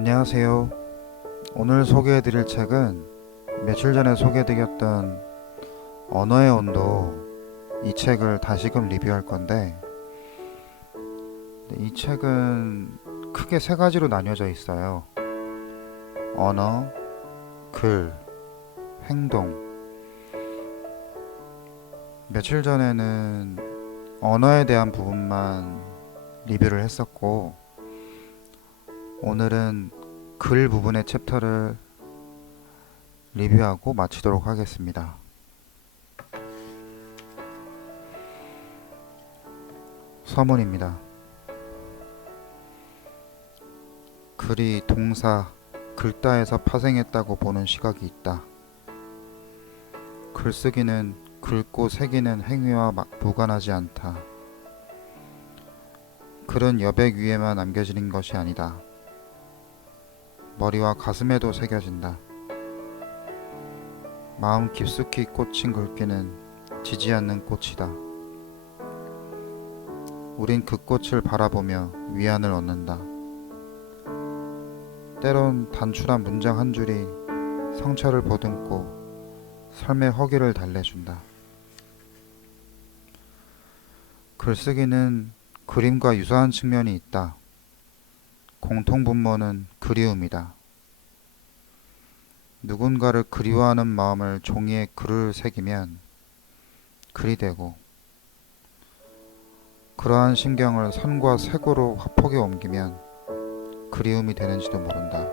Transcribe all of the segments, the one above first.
안녕하세요. 오늘 소개해드릴 책은 며칠 전에 소개해드렸던 언어의 온도, 이 책을 다시금 리뷰할 건데, 이 책은 크게 세 가지로 나뉘어져 있어요. 언어, 글, 행동. 며칠 전에는 언어에 대한 부분만 리뷰를 했었고, 오늘은 글 부분의 챕터를 리뷰하고 마치도록 하겠습니다. 서문입니다. 글이 동사, 글자에서 파생했다고 보는 시각이 있다. 글쓰기는 긁고 새기는 행위와 무관하지 않다. 글은 여백 위에만 남겨지는 것이 아니다. 머리와 가슴에도 새겨진다. 마음 깊숙이 꽂힌 글귀는 지지 않는 꽃이다. 우린 그 꽃을 바라보며 위안을 얻는다. 때론 단출한 문장 한 줄이 상처를 보듬고 삶의 허기를 달래준다. 글쓰기는 그림과 유사한 측면이 있다. 공통분모는 그리움이다. 누군가를 그리워하는 마음을 종이에 글을 새기면 글이 되고, 그러한 심경을 선과 색으로 화폭에 옮기면 그리움이 되는지도 모른다.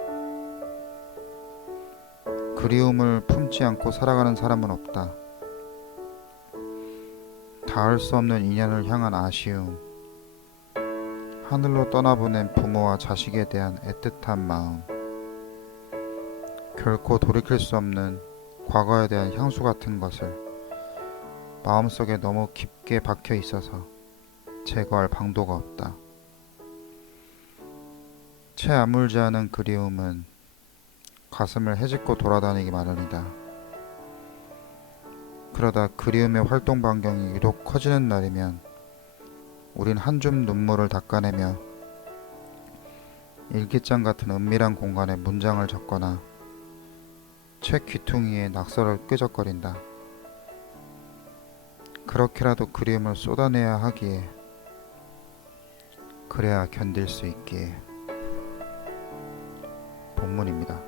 그리움을 품지 않고 살아가는 사람은 없다. 닿을 수 없는 인연을 향한 아쉬움, 하늘로 떠나보낸 부모와 자식에 대한 애틋한 마음, 결코 돌이킬 수 없는 과거에 대한 향수 같은 것을 마음속에 너무 깊게 박혀 있어서 제거할 방도가 없다. 채 아물지 않은 그리움은 가슴을 헤집고 돌아다니기 마련이다. 그러다 그리움의 활동 반경이 유독 커지는 날이면 우린 한 줌 눈물을 닦아내며 일기장 같은 은밀한 공간에 문장을 적거나 책 귀퉁이에 낙서를 끄적거린다. 그렇게라도 그리움을 쏟아내야 하기에, 그래야 견딜 수 있기에. 본문입니다.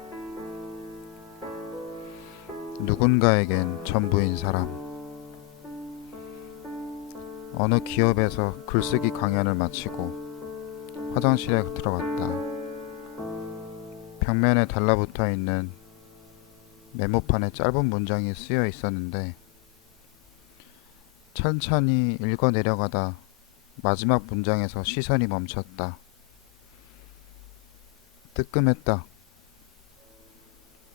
누군가에겐 전부인 사람. 어느 기업에서 글쓰기 강연을 마치고 화장실에 들어갔다. 벽면에 달라붙어 있는 메모판에 짧은 문장이 쓰여 있었는데, 천천히 읽어 내려가다 마지막 문장에서 시선이 멈췄다. 뜨끔했다.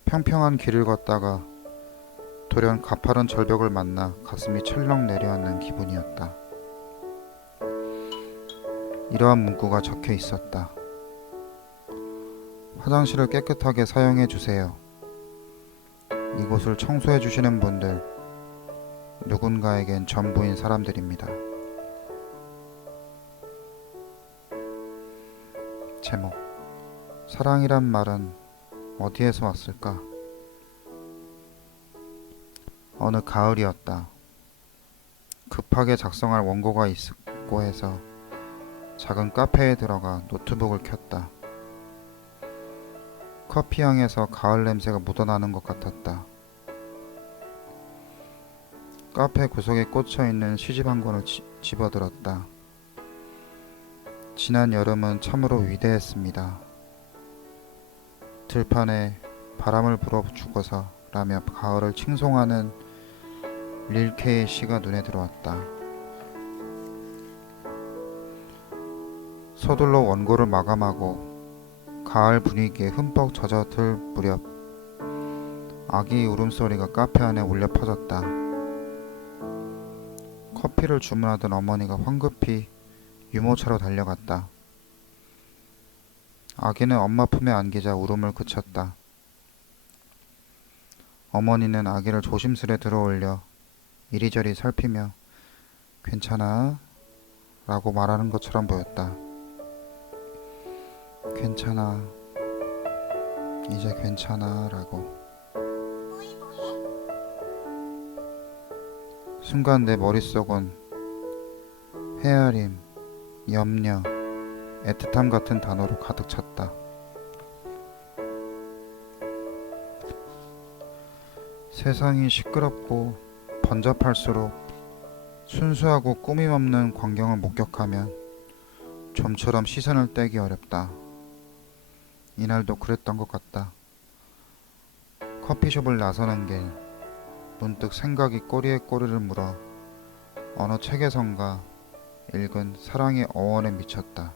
평평한 길을 걷다가 돌연 가파른 절벽을 만나 가슴이 철렁 내려앉는 기분이었다. 이러한 문구가 적혀 있었다. 화장실을 깨끗하게 사용해 주세요. 이곳을 청소해 주시는 분들, 누군가에겐 전부인 사람들입니다. 제목: 사랑이란 말은 어디에서 왔을까? 어느 가을이었다. 급하게 작성할 원고가 있고 해서 작은 카페에 들어가 노트북을 켰다. 커피향에서 가을 냄새가 묻어나는 것 같았다. 카페 구석에 꽂혀있는 시집 한 권을 집어들었다. 지난 여름은 참으로 위대했습니다. 들판에 바람을 불어주고서 라며 가을을 칭송하는 릴케의 시가 눈에 들어왔다. 서둘러 원고를 마감하고 가을 분위기에 흠뻑 젖어들 무렵 아기 울음소리가 카페 안에 울려 퍼졌다. 커피를 주문하던 어머니가 황급히 유모차로 달려갔다. 아기는 엄마 품에 안기자 울음을 그쳤다. 어머니는 아기를 조심스레 들어올려 이리저리 살피며 괜찮아? 라고 말하는 것처럼 보였다. 괜찮아. 이제 괜찮아 라고. 순간 내 머릿속은 헤아림, 염려, 애틋함 같은 단어로 가득 찼다. 세상이 시끄럽고 번잡할수록 순수하고 꾸밈없는 광경을 목격하면 좀처럼 시선을 떼기 어렵다. 이날도 그랬던 것 같다. 커피숍을 나서는 길, 문득 생각이 꼬리에 꼬리를 물어 어느 책에선가 읽은 사랑의 어원에 미쳤다.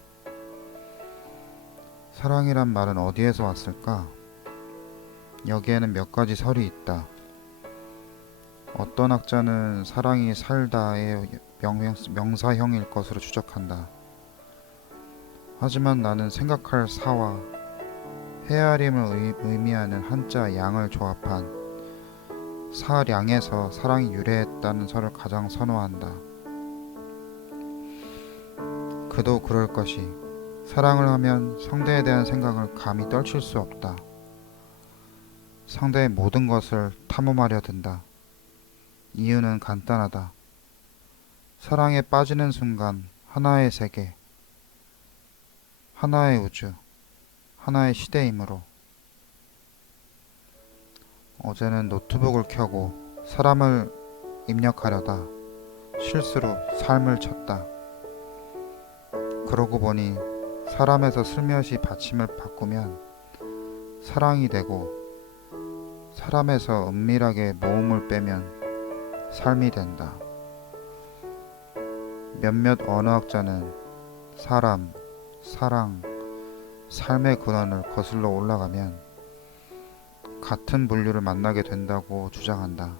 사랑이란 말은 어디에서 왔을까? 여기에는 몇 가지 설이 있다. 어떤 학자는 사랑이 살다의 명사형일 것으로 추적한다. 하지만 나는 생각할 사와 헤아림을 의미하는 한자 양을 조합한 사량에서 사랑이 유래했다는 설을 가장 선호한다. 그도 그럴 것이. 사랑을 하면 상대에 대한 생각을 감히 떨칠 수 없다. 상대의 모든 것을 탐험하려 든다. 이유는 간단하다. 사랑에 빠지는 순간 하나의 세계, 하나의 우주, 하나의 시대이므로. 어제는 노트북을 켜고 사람을 입력하려다 실수로 삶을 쳤다. 그러고 보니 사람에서 슬며시 받침을 바꾸면 사랑이 되고 사람에서 은밀하게 모음을 빼면 삶이 된다. 몇몇 언어학자는 사람, 사랑, 삶의 근원을 거슬러 올라가면 같은 분류를 만나게 된다고 주장한다.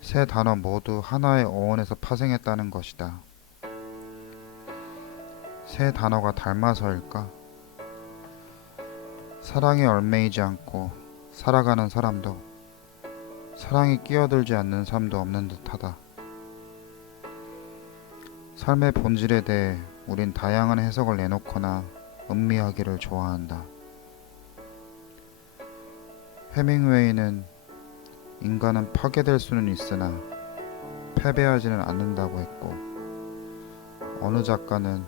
세 단어 모두 하나의 어원에서 파생했다는 것이다. 세 단어가 닮아서일까? 사랑에 얽매이지 않고 살아가는 사람도 사랑이 끼어들지 않는 삶도 없는 듯하다. 삶의 본질에 대해 우린 다양한 해석을 내놓거나 음미하기를 좋아한다. 해밍웨이는 인간은 파괴될 수는 있으나 패배하지는 않는다고 했고, 어느 작가는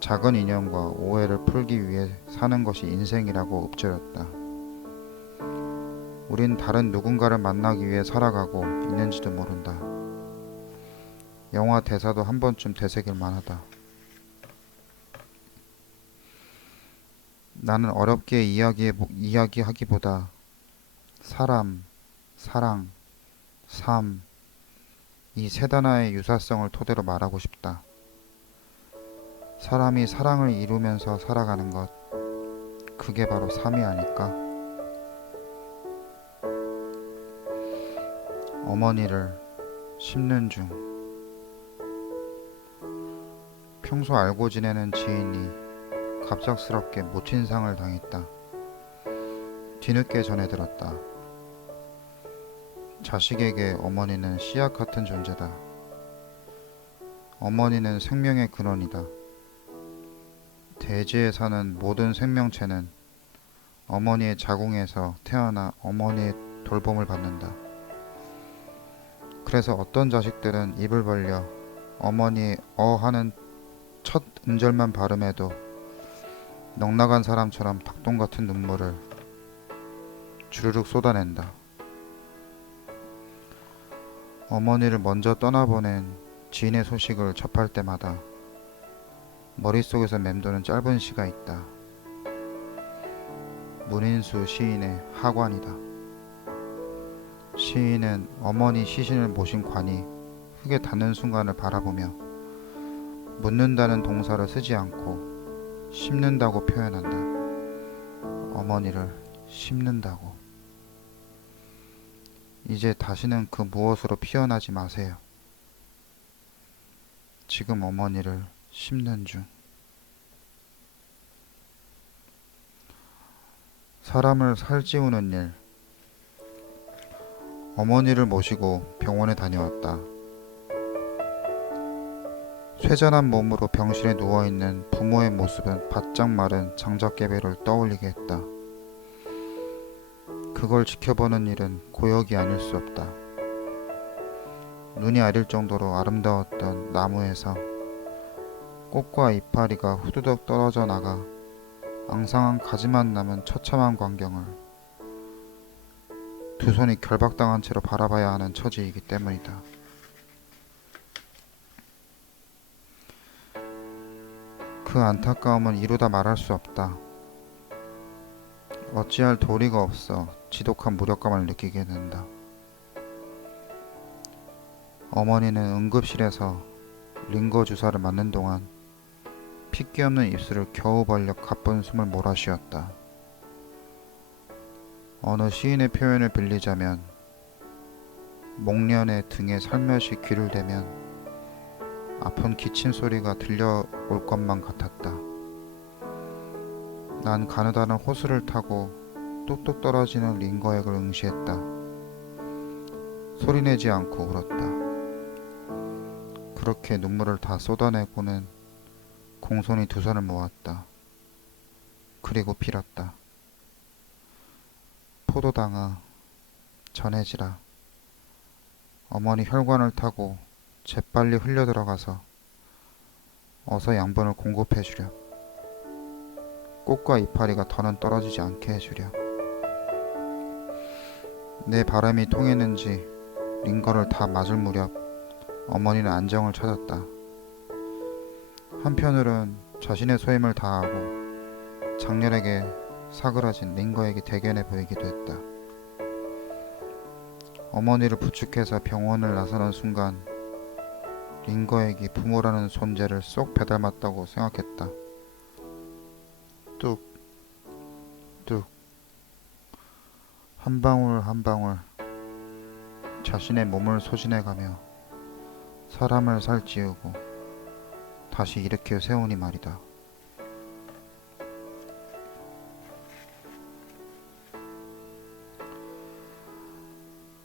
작은 이념과 오해를 풀기 위해 사는 것이 인생이라고 읊조렸다. 우린 다른 누군가를 만나기 위해 살아가고 있는지도 모른다. 영화 대사도 한 번쯤 되새길 만하다. 나는 어렵게 이야기하기보다 사람, 사랑, 삶, 이 세 단어의 유사성을 토대로 말하고 싶다. 사람이 사랑을 이루면서 살아가는 것, 그게 바로 삶이 아닐까? 어머니를 씹는 중. 평소 알고 지내는 지인이 갑작스럽게 모친상을 당했다. 뒤늦게 전해 들었다. 자식에게 어머니는 씨앗 같은 존재다. 어머니는 생명의 근원이다. 대지에 사는 모든 생명체는 어머니의 자궁에서 태어나 어머니의 돌봄을 받는다. 그래서 어떤 자식들은 입을 벌려 어머니의 하는 첫 음절만 발음해도 넉나간 사람처럼 닭똥 같은 눈물을 주르륵 쏟아낸다. 어머니를 먼저 떠나보낸 지인의 소식을 접할 때마다 머릿속에서 맴도는 짧은 시가 있다. 문인수 시인의 하관이다. 시인은 어머니 시신을 모신 관이 흙에 닿는 순간을 바라보며 묻는다는 동사를 쓰지 않고 씹는다고 표현한다. 어머니를 씹는다고. 이제 다시는 그 무엇으로 피어나지 마세요. 지금 어머니를 씹는 중. 사람을 살찌우는 일. 어머니를 모시고 병원에 다녀왔다. 쇠잔한 몸으로 병실에 누워있는 부모의 모습은 바짝 마른 장작개비를 떠올리게 했다. 그걸 지켜보는 일은 고역이 아닐 수 없다. 눈이 아릴 정도로 아름다웠던 나무에서 꽃과 이파리가 후두둑 떨어져 나가 앙상한 가지만 남은 처참한 광경을 두 손이 결박당한 채로 바라봐야 하는 처지이기 때문이다. 그 안타까움은 이루다 말할 수 없다. 어찌할 도리가 없어 지독한 무력감을 느끼게 된다. 어머니는 응급실에서 링거 주사를 맞는 동안 핏기 없는 입술을 겨우 벌려 가쁜 숨을 몰아쉬었다. 어느 시인의 표현을 빌리자면 목련의 등에 살며시 귀를 대면 아픈 기침 소리가 들려올 것만 같았다. 난 가느다란 호수를 타고 뚝뚝 떨어지는 링거액을 응시했다. 소리내지 않고 울었다. 그렇게 눈물을 다 쏟아내고는 공손히 두 손을 모았다. 그리고 빌었다. 포도당아, 전해지라. 어머니 혈관을 타고 재빨리 흘려 들어가서 어서 양분을 공급해 주렴. 꽃과 이파리가 더는 떨어지지 않게 해주렴. 내 바람이 통했는지 링거를 다 맞을 무렵 어머니는 안정을 찾았다. 한편으론 자신의 소임을 다하고 장렬하게 사그라진 링거에게 대견해 보이기도 했다. 어머니를 부축해서 병원을 나서는 순간 링거에게 부모라는 존재를 쏙 배닮았다고 생각했다. 뚝, 뚝, 한 방울 한 방울 자신의 몸을 소진해가며 사람을 살찌우고 다시 일으켜 세우니 말이다.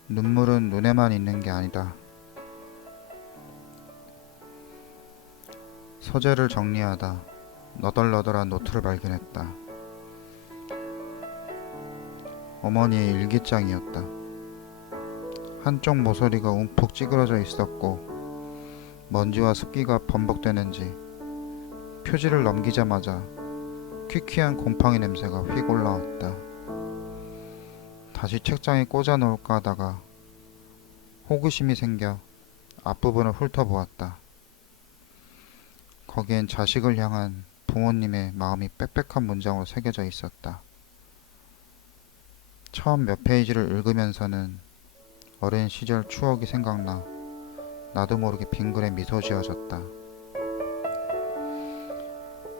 눈물은 눈에만 있는 게 아니다. 서재를 정리하다 너덜너덜한 노트를 발견했다. 어머니의 일기장이었다. 한쪽 모서리가 움푹 찌그러져 있었고 먼지와 습기가 번복되는지 표지를 넘기자마자 퀴퀴한 곰팡이 냄새가 휙 올라왔다. 다시 책장에 꽂아 놓을까 하다가 호기심이 생겨 앞부분을 훑어보았다. 거기엔 자식을 향한 부모님의 마음이 빽빽한 문장으로 새겨져 있었다. 처음 몇 페이지를 읽으면서는 어린 시절 추억이 생각나 나도 모르게 빙그레 미소 지어졌다.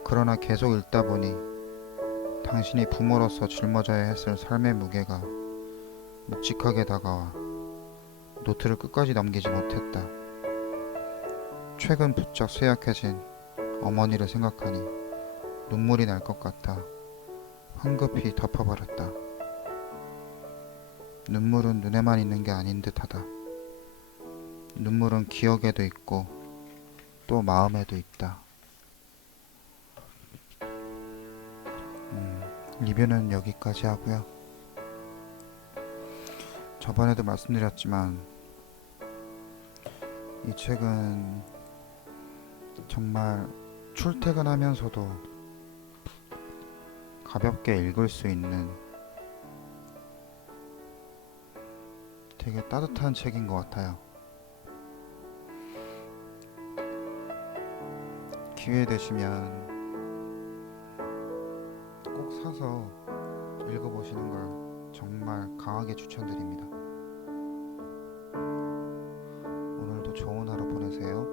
그러나 계속 읽다 보니 당신이 부모로서 짊어져야 했을 삶의 무게가 묵직하게 다가와 노트를 끝까지 넘기지 못했다. 최근 부쩍 쇠약해진 어머니를 생각하니 눈물이 날 것 같아 황급히 덮어버렸다. 눈물은 눈에만 있는 게 아닌 듯하다. 눈물은 기억에도 있고 또 마음에도 있다. 리뷰는 여기까지 하고요. 저번에도 말씀드렸지만 이 책은 정말 출퇴근하면서도 가볍게 읽을 수 있는 되게 따뜻한 책인 것 같아요. 기회 되시면 꼭 사서 읽어보시는 걸 정말 강하게 추천드립니다. 오늘도 좋은 하루 보내세요.